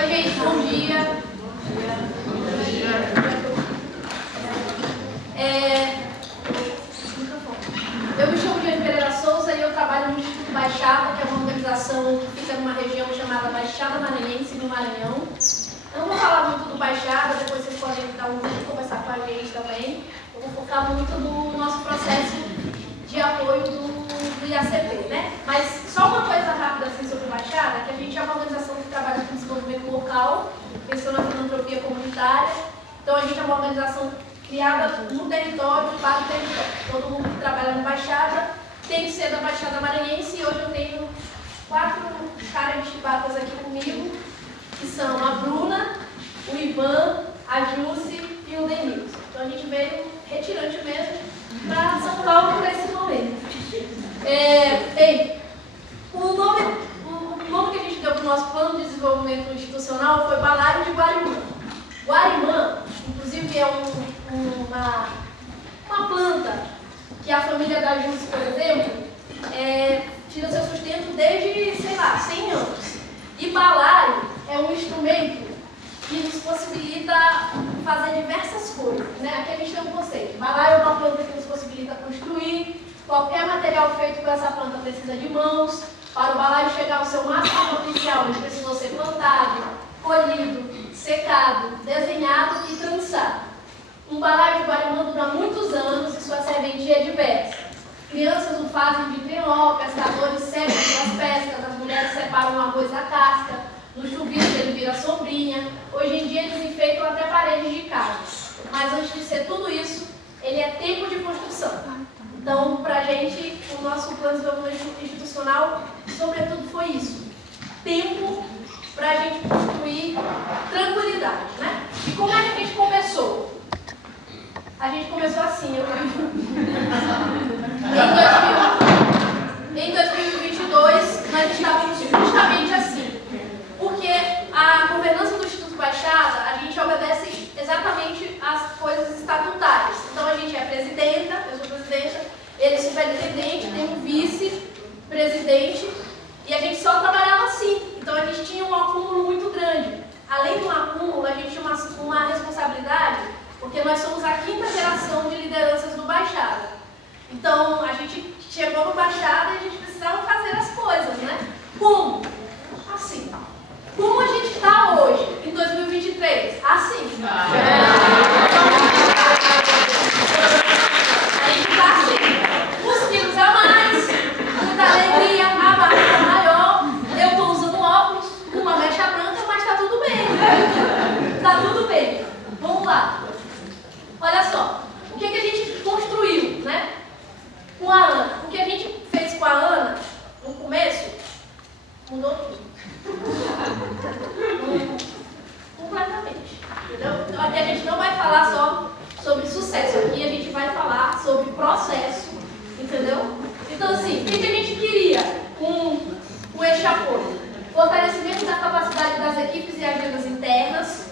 Oi, gente, bom dia. Eu me chamo Diane Pereira Souza e eu trabalho no Instituto Baixada, que é uma organização que fica numa região chamada Baixada Maranhense, no Maranhão. Eu não vou falar muito do Baixada, depois vocês podem dar um vídeo e conversar com a gente também. Eu vou focar muito no nosso processo de apoio do IACP, né? Mas só uma coisa rápida assim sobre o Baixada, que a gente é uma organização que trabalha com desenvolvimento local, pensando na filantropia comunitária. Então a gente é uma organização criada no território, para o território. Todo mundo que trabalha no Baixada tem que ser da Baixada Maranhense e hoje eu tenho 4 caras de chibatas aqui comigo, que são a Bruna, o Ivan, a Jussi e o Denilson. Então a gente veio retirante mesmo para São Paulo por esse momento. Bem, o nome que a gente deu para o nosso plano de desenvolvimento institucional foi Balaio de Guarimã. Guarimã, inclusive, é uma planta que a família da Jussi, por exemplo, tira seu sustento desde, sei lá, 100 anos. E balaio é um instrumento que nos possibilita fazer diversas coisas, né? Aqui a gente tem um conceito. Balaio é uma planta que nos possibilita construir. Qualquer material feito com essa planta precisa de mãos. Para o balaio chegar ao seu máximo potencial, ele precisou ser plantado, colhido, secado, desenhado e trançado. Um balaio de Guarimã dura muitos anos e sua serventia é diversa. Crianças o fazem de trenó, pescadores secam suas pescas, as mulheres separam o arroz da casca, no chuvisco ele vira sombrinha. Hoje em dia eles enfeitam até paredes de casa. Mas antes de ser tudo isso, ele é tempo de construção. Então, para a gente, o nosso plano de desenvolvimento institucional, sobretudo, foi isso. Tempo para a gente construir tranquilidade, né? E como é que a gente começou? A gente começou assim, em 2022, nós estávamos justamente assim, porque a governança do Instituto Baixada, a gente obedece exatamente às coisas estatutárias. Então, a gente é presidenta, eu sou presidenta, ele é superintendente, tem um vice-presidente, e a gente só trabalhava assim. Então, a gente tinha um acúmulo muito grande. Além do acúmulo, a gente tinha uma responsabilidade, porque nós somos a 5ª geração de lideranças do Baixada. Então, a gente chegou no Baixada e a gente precisava fazer as coisas, né? Como? Assim. Como a gente está hoje, em 2023? Assim. A gente está assim. Os quilos a mais, muita alegria, a barriga maior. Eu estou usando óculos, uma mecha branca, mas está tudo bem. Está tudo bem. Vamos lá. Olha só, o que a gente construiu, né? Com a Ana. O que a gente fez com a Ana, no começo, mudou tudo. Completamente. Entendeu? Então aqui a gente não vai falar só sobre sucesso, aqui a gente vai falar sobre processo, entendeu? Então assim, o que a gente queria com este apoio? Fortalecimento da capacidade das equipes e agendas internas,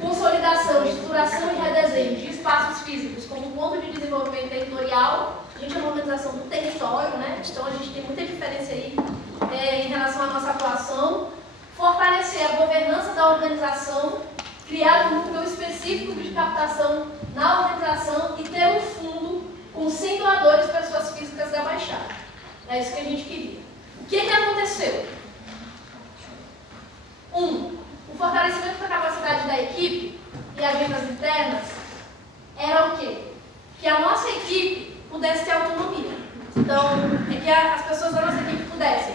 consolidação, estruturação e redesenho de espaços físicos como ponto de desenvolvimento territorial. A gente é uma organização do território, né? Então a gente tem muita diferença aí em relação à nossa atuação. Fortalecer a governança da organização, criar um núcleo específico de captação na organização e ter um fundo com 100 doadores pessoas físicas da Baixada. É isso que a gente queria. O que aconteceu? O fortalecimento da capacidade da equipe e agendas internas era o quê? Que a nossa equipe pudesse ter autonomia. Então, que as pessoas da nossa equipe pudessem.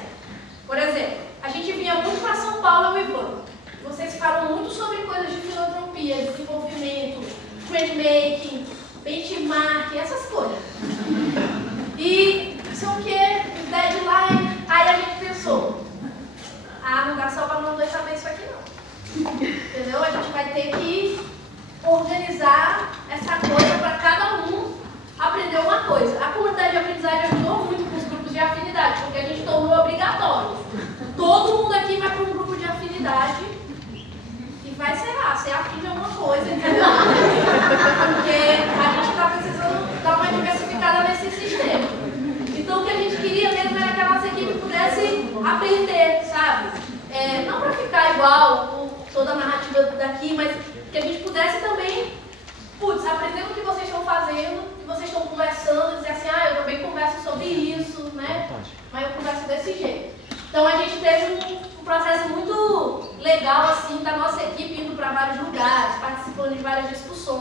Por exemplo, a gente vinha muito para São Paulo, eu e Ivan. Vocês falam muito sobre coisas de filantropia, desenvolvimento, trendmaking, benchmark, essas coisas. E sei o que, deadline, aí a gente pensou, não dá só para nós dois saber isso aqui não. Entendeu? A gente vai ter que organizar essa coisa para cada um aprender uma coisa. A comunidade de aprendizagem ajudou muito com os grupos de afinidade, porque a gente tornou obrigatório. Todo mundo aqui vai para um grupo de afinidade e vai, sei lá, ser afim de alguma coisa, entendeu? Porque a gente está precisando dar uma diversificada nesse sistema. Então o que a gente queria mesmo era que a nossa equipe pudesse aprender, sabe? Não para ficar igual toda a narrativa daqui, mas que a gente pudesse também, aprender o que vocês estão fazendo, e vocês estão conversando, e dizer assim, eu também converso sobre isso, né? Mas eu converso desse jeito. Então a gente teve um processo muito legal, assim, da nossa equipe indo para vários lugares, participando de várias discussões,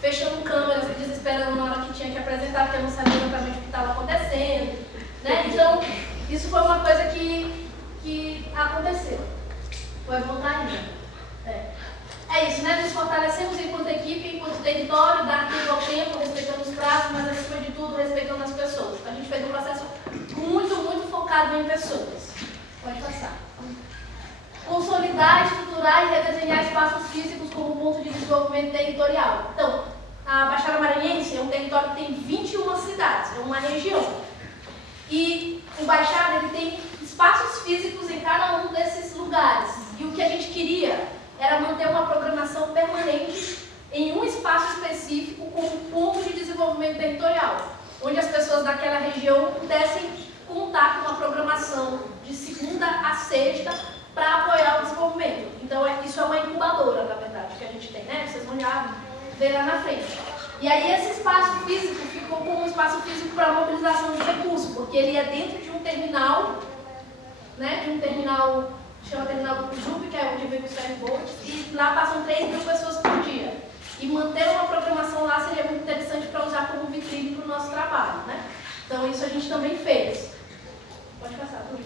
fechando câmeras e desesperando na hora que tinha que apresentar, porque eu não sabia exatamente o que estava acontecendo, né? Então, isso foi uma coisa que aconteceu. Vai voltar ainda. É isso, né? Nos fortalecemos enquanto equipe, enquanto território, dar tempo ao tempo, respeitando os prazos, mas acima de tudo, respeitando as pessoas. A gente fez um processo muito, muito focado em pessoas. Pode passar. Consolidar, estruturar e redesenhar espaços físicos como ponto de desenvolvimento territorial. Então, a Baixada Maranhense é um território que tem 21 cidades, é uma região. E o Baixada ele tem espaços físicos em cada um desses lugares. E o que a gente queria era manter uma programação permanente em um espaço específico como ponto de desenvolvimento territorial, onde as pessoas daquela região pudessem contar com uma programação de segunda a sexta para apoiar o desenvolvimento. Então, isso é uma incubadora, na verdade, que a gente tem, né? Vocês vão já ver lá na frente. E aí, esse espaço físico ficou como um espaço físico para mobilização de recursos, porque ele é dentro de um terminal, né? De um terminal, chama Terminal do Jupe, que é onde vem os ferryboats, e lá passam 3.000 pessoas por dia. E manter uma programação lá seria muito interessante para usar como vitrine para o nosso trabalho, né? Então, isso a gente também fez. Pode passar, Túlio.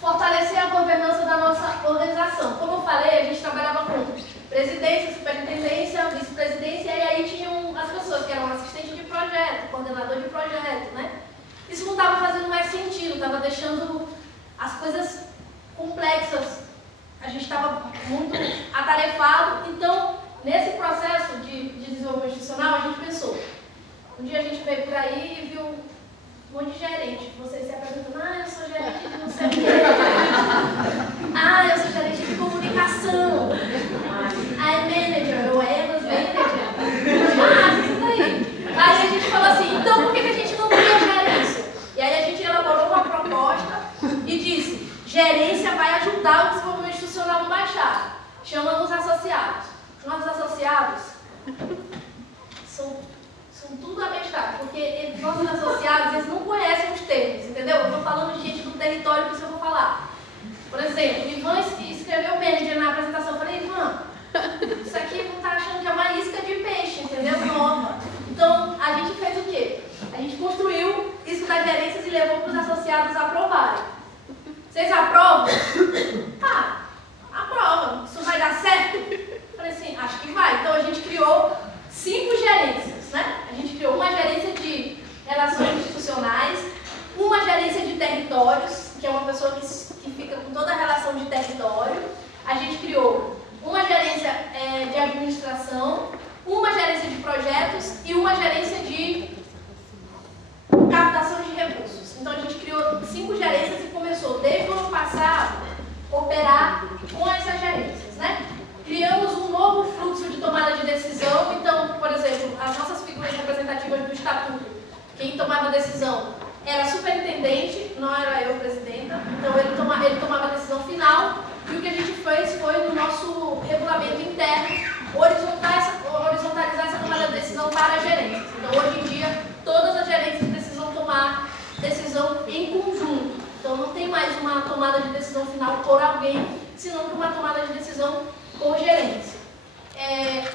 Fortalecer a governança da nossa organização. Como eu falei, a gente trabalhava com presidência, superintendência, vice-presidência, e aí tinham as pessoas que eram assistente de projeto, coordenador de projeto, né? Isso não estava fazendo mais sentido, estava deixando as coisas complexas. A gente estava muito atarefado. Então, nesse processo de desenvolvimento institucional, a gente pensou. Um dia a gente veio por aí e viu um monte de gerente. Vocês se apresentando, eu sou gerente de não sei o quê. Eu sou gerente de comunicação. É manager, eu mas manager. Isso daí. Aí a gente falou assim, então por que a gente não cria gerência? E aí a gente elaborou uma proposta e disse, gerência vai ajudar o desenvolvimento institucional no Baixada. Chamamos os associados. Nossos associados são tudo abestados, porque nossos associados, eles não conhecem os termos, entendeu? Eu estou falando de gente do território, por isso eu vou falar. Por exemplo, Ivan escreveu manager na apresentação. Eu falei, Ivan, isso aqui não está achando que é uma isca de peixe, entendeu? Nova. Então, a gente fez o quê? A gente construiu isso das gerências e levou para os associados aprovarem. Vocês aprovam? Aprova. Isso vai dar certo? Eu falei assim, acho que vai. Então, a gente criou 5 gerências, né? A gente criou uma gerência de relações institucionais, uma gerência de territórios, que é uma pessoa que fica com toda a relação de território. A gente criou uma gerência de administração, uma gerência de projetos e uma gerência de captação de recursos. Então, a gente criou 5 gerências e começou, desde o ano passado, a operar com essas gerências, né? Criamos um novo fluxo de tomada de decisão. Então, por exemplo, as nossas figuras representativas do Estatuto, quem tomava a decisão era superintendente, não era eu presidenta. Então, ele tomava a decisão final. E o que a gente fez foi, no nosso regulamento interno, horizontalizar essa tomada de decisão para as gerências. Então, hoje em dia, todas as gerências precisam tomar decisão em conjunto. Então, não tem mais uma tomada de decisão final por alguém, senão uma tomada de decisão por gerência,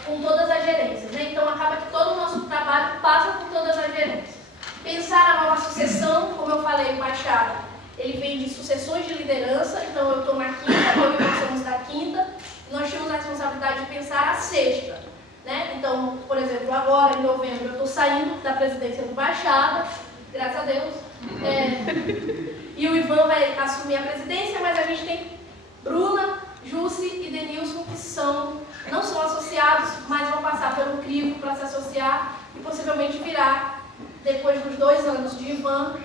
com todas as gerências, né? Então, acaba que todo o nosso trabalho passa por todas as gerências. Pensar a nova sucessão, como eu falei, o Baixada, ele vem de sucessões de liderança. Então, eu estou na quinta, eu e nós somos da quinta. Nós tínhamos a responsabilidade de pensar a sexta, né? Então, por exemplo, agora, em novembro, eu estou saindo da presidência do Baixada, graças a Deus. E o Ivan vai assumir a presidência, mas a gente tem Bruna, Jussi e Denilson, que não são associados, mas vão passar pelo crivo para se associar e possivelmente virar, depois dos 2 anos de Ivan,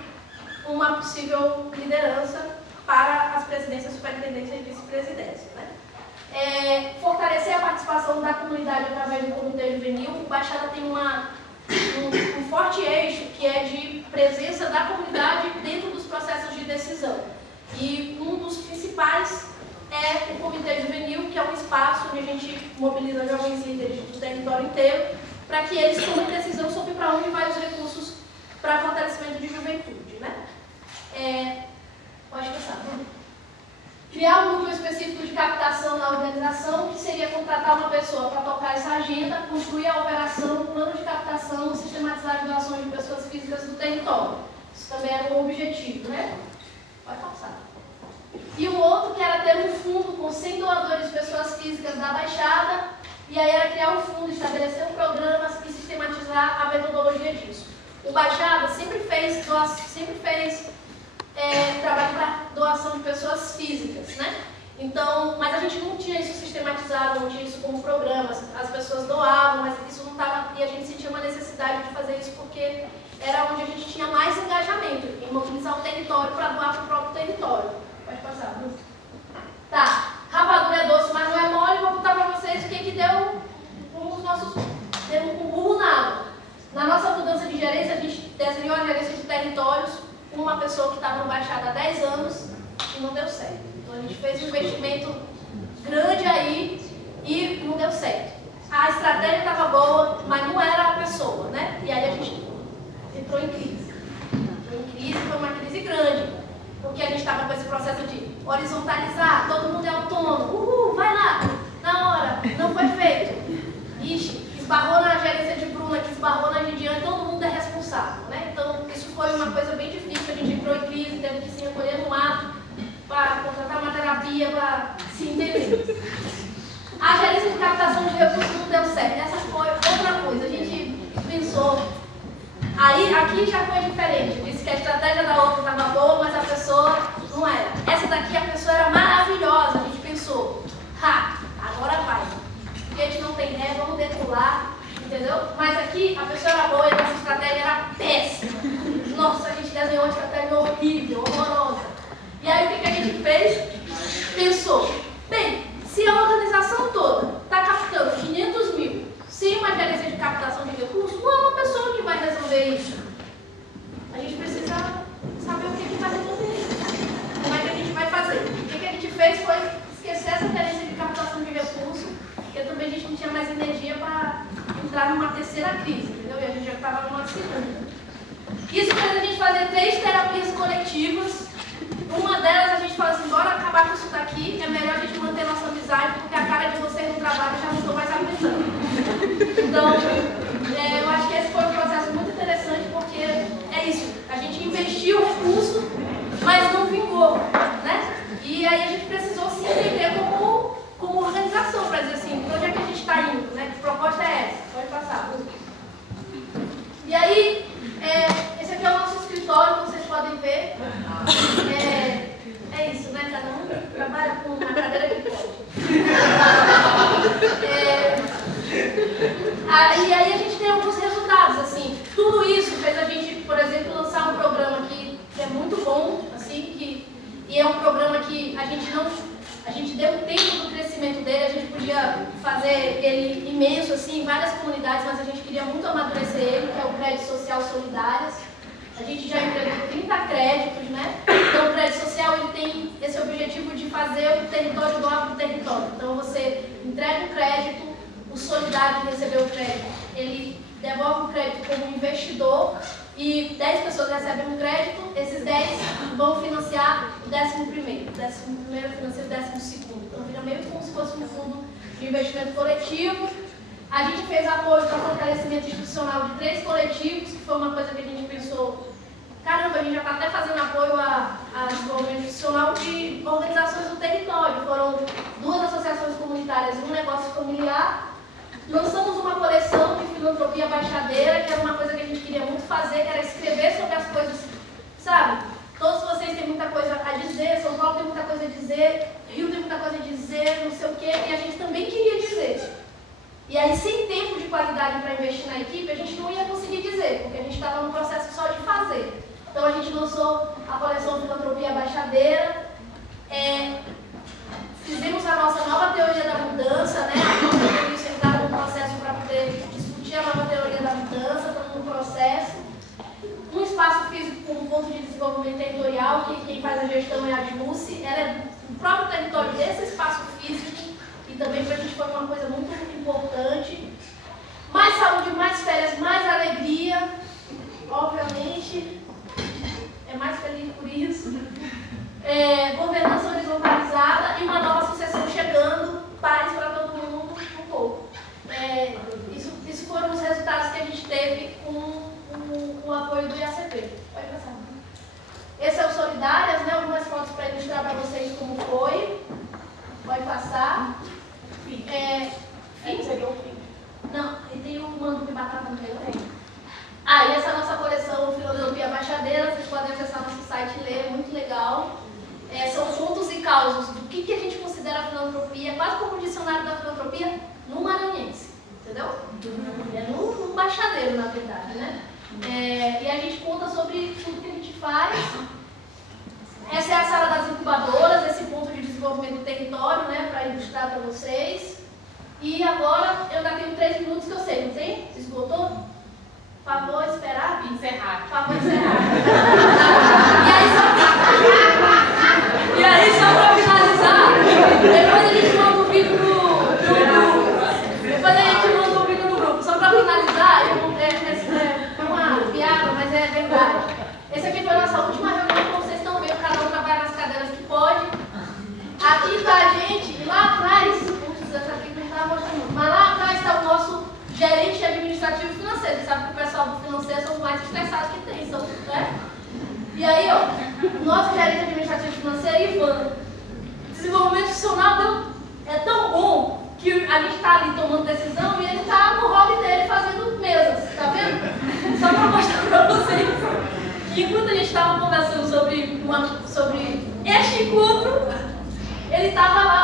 uma possível liderança para as presidências, superintendência e vice-presidência, né? Fortalecer a participação da comunidade através do Comitê Juvenil. O Baixada tem um forte eixo que é de presença da comunidade dentro dos processos de decisão. E um dos principais é o Comitê Juvenil. que é um espaço onde a gente mobiliza jovens líderes do território inteiro para que eles tomem decisão sobre para onde vai os recursos para fortalecimento de juventude, né? Pode passar. Criar um núcleo específico de captação na organização, que seria contratar uma pessoa para tocar essa agenda, construir a operação, o plano de captação, sistematizar as doações de pessoas físicas do território. Isso também era um objetivo, né? Pode passar. E o outro que era ter um fundo com 100 doadores de pessoas físicas da Baixada, e aí era criar um fundo, estabelecer um programa e sistematizar a metodologia disso. O Baixada sempre fez trabalho para doação de pessoas físicas, né? Então, mas a gente não tinha isso sistematizado, não tinha isso como programa, as pessoas doavam, mas isso não estava, e a gente sentia uma necessidade de fazer isso porque era onde a gente tinha mais engajamento, em mobilizar o território para doar para o próprio território. Pode passar, Bruno. Tá, rapadura é doce, mas não é mole, vou contar para vocês o que deu deu um burro na água. Na nossa mudança de gerência, a gente desenhou a gerência de territórios com uma pessoa que estava no Baixada há 10 anos e não deu certo. Então a gente fez um investimento grande aí e não deu certo. A estratégia estava boa, mas não era a pessoa, né? E aí a gente entrou em crise. Foi uma crise grande, porque a gente estava com esse processo de horizontalizar, todo mundo é autônomo, vai lá, na hora, não foi feito. Ixi, esbarrou na gerência de Bruna, que esbarrou na Gidiane, todo mundo é responsável, né? Então, isso foi uma coisa bem difícil, a gente entrou em crise, teve que se recolher no mato para contratar uma terapia, para se entender. A gerência de captação de recursos não deu certo, essa foi outra coisa, a gente pensou. Aí, aqui já foi diferente, disse que a estratégia da outra estava boa, mas a pessoa não era. Essa daqui, a pessoa era maravilhosa, a gente pensou, agora vai. Porque a gente não tem ré, vamos decolar, entendeu? Mas aqui, a pessoa era boa e a nossa estratégia era péssima. Nossa, a gente desenhou uma estratégia horrível, horrorosa. E aí, o que a gente fez? Pensou, bem, se a organização toda está captando 500 mil, sem uma gerência de captação de recursos, não é uma pessoa que vai resolver isso. A gente precisa saber o que vai resolver isso. Como é que a gente vai fazer? O que a gente fez foi esquecer essa gerência de captação de recursos, porque também a gente não tinha mais energia para entrar numa terceira crise, entendeu? E a gente já estava numa segunda. Isso fez a gente fazer 3 terapias coletivas. Uma delas a gente falou assim, bora acabar com isso daqui, é melhor a gente manter nossa amizade, porque a cara de vocês no trabalho já não estou mais aguentando. Então, eu acho que esse foi um processo muito interessante, porque é isso, a gente investiu o recurso, mas não vingou, né? E aí a gente precisou se entender como organização, para dizer assim, onde é que a gente está indo, né? Que proposta é essa? Pode passar. E aí, esse aqui é o nosso escritório, vocês podem ver. É isso, né? Cada um trabalha com uma cadeira que pode. E aí a gente tem alguns resultados, assim. Tudo isso fez a gente, por exemplo, lançar um programa que é muito bom, assim, e é um programa que a gente deu tempo do crescimento dele, a gente podia fazer ele imenso, assim, em várias comunidades, mas a gente queria muito amadurecer ele, que é o Crédito Social Solidárias. A gente já entregou 30 créditos, né? Então o crédito social ele tem esse objetivo de fazer o território doar para o território. Então você entrega o crédito, o solidário que recebeu o crédito, ele devolve o crédito como investidor e 10 pessoas recebem um crédito, esses 10 vão financiar o 11º. O 11º financia o 12º. Então vira meio como se fosse um fundo de investimento coletivo. A gente fez apoio para fortalecimento institucional de 3 coletivos, que foi uma coisa que a gente pensou, caramba, a gente já está até fazendo apoio a desenvolvimento institucional de organizações do território. Foram 2 associações comunitárias e um negócio familiar. Lançamos uma coleção de filantropia baixadeira, que era uma coisa que a gente queria muito fazer, que era escrever sobre as coisas, sabe? Todos vocês têm muita coisa a dizer, São Paulo tem muita coisa a dizer, Rio tem muita coisa a dizer, não sei o quê, e a gente também queria dizer. E aí, sem tempo de qualidade para investir na equipe, a gente não ia conseguir dizer, porque a gente estava no processo só de fazer. Então, a gente lançou a coleção Filantropia Baixadeira, fizemos a nossa nova teoria da mudança, né? A gente entrar no processo para poder discutir a nova teoria da mudança, estamos no processo. Um espaço físico com um ponto de desenvolvimento territorial, que quem faz a gestão é a Jússi, ela é do próprio território desse espaço físico, pandemia para a gente foi uma coisa muito importante. Mais saúde, mais férias, mais alegria. Obviamente, é mais feliz por isso. Governança horizontalizada e uma nova sucessão chegando, paz para todo mundo, um pouco. Isso foram os resultados que a gente teve com o apoio do IACP. Pode passar. Esse é o Solidárias, né? Algumas fotos para ilustrar para vocês como foi. Pode passar. Fim. Seria o fim. Não, e tem o Mando de Batata no meio. E essa nossa coleção Filantropia Baixadeira, vocês podem acessar nosso site e ler, é muito legal. São contos e causos do que a gente considera filantropia, quase como um dicionário da filantropia no maranhense, entendeu? No baixadeiro, na verdade, né? E a gente conta sobre tudo que a gente faz. Essa é a sala das incubadoras, esse ponto de desenvolvimento do território, né, para ilustrar para vocês. E agora eu ainda tenho 3 minutos que eu sei, não tem? Se esgotou? Favor esperar? Encerrar. Favor encerrar. E aí, só para finalizar, depois a gente manda um vídeo no grupo. Depois a gente manda um vídeo no grupo. Só para finalizar, é uma piada, mas é verdade. Essa aqui foi a nossa última reunião, como vocês estão vendo, cada um trabalha nas cadeiras que pode. Aqui está a gente, e lá atrás, essa aqui não estava mostrando, mas lá atrás está o nosso gerente administrativo financeiro. Você sabe que o pessoal do financeiro são os mais estressados que tem, né? E aí, ó, nosso gerente administrativo financeiro, Ivan, desenvolvimento institucional é tão bom que a gente está ali tomando decisão e ele está no hobby dele fazendo mesas, tá vendo? Só para mostrar para vocês que enquanto a gente estava conversando sobre este encontro, ele estava lá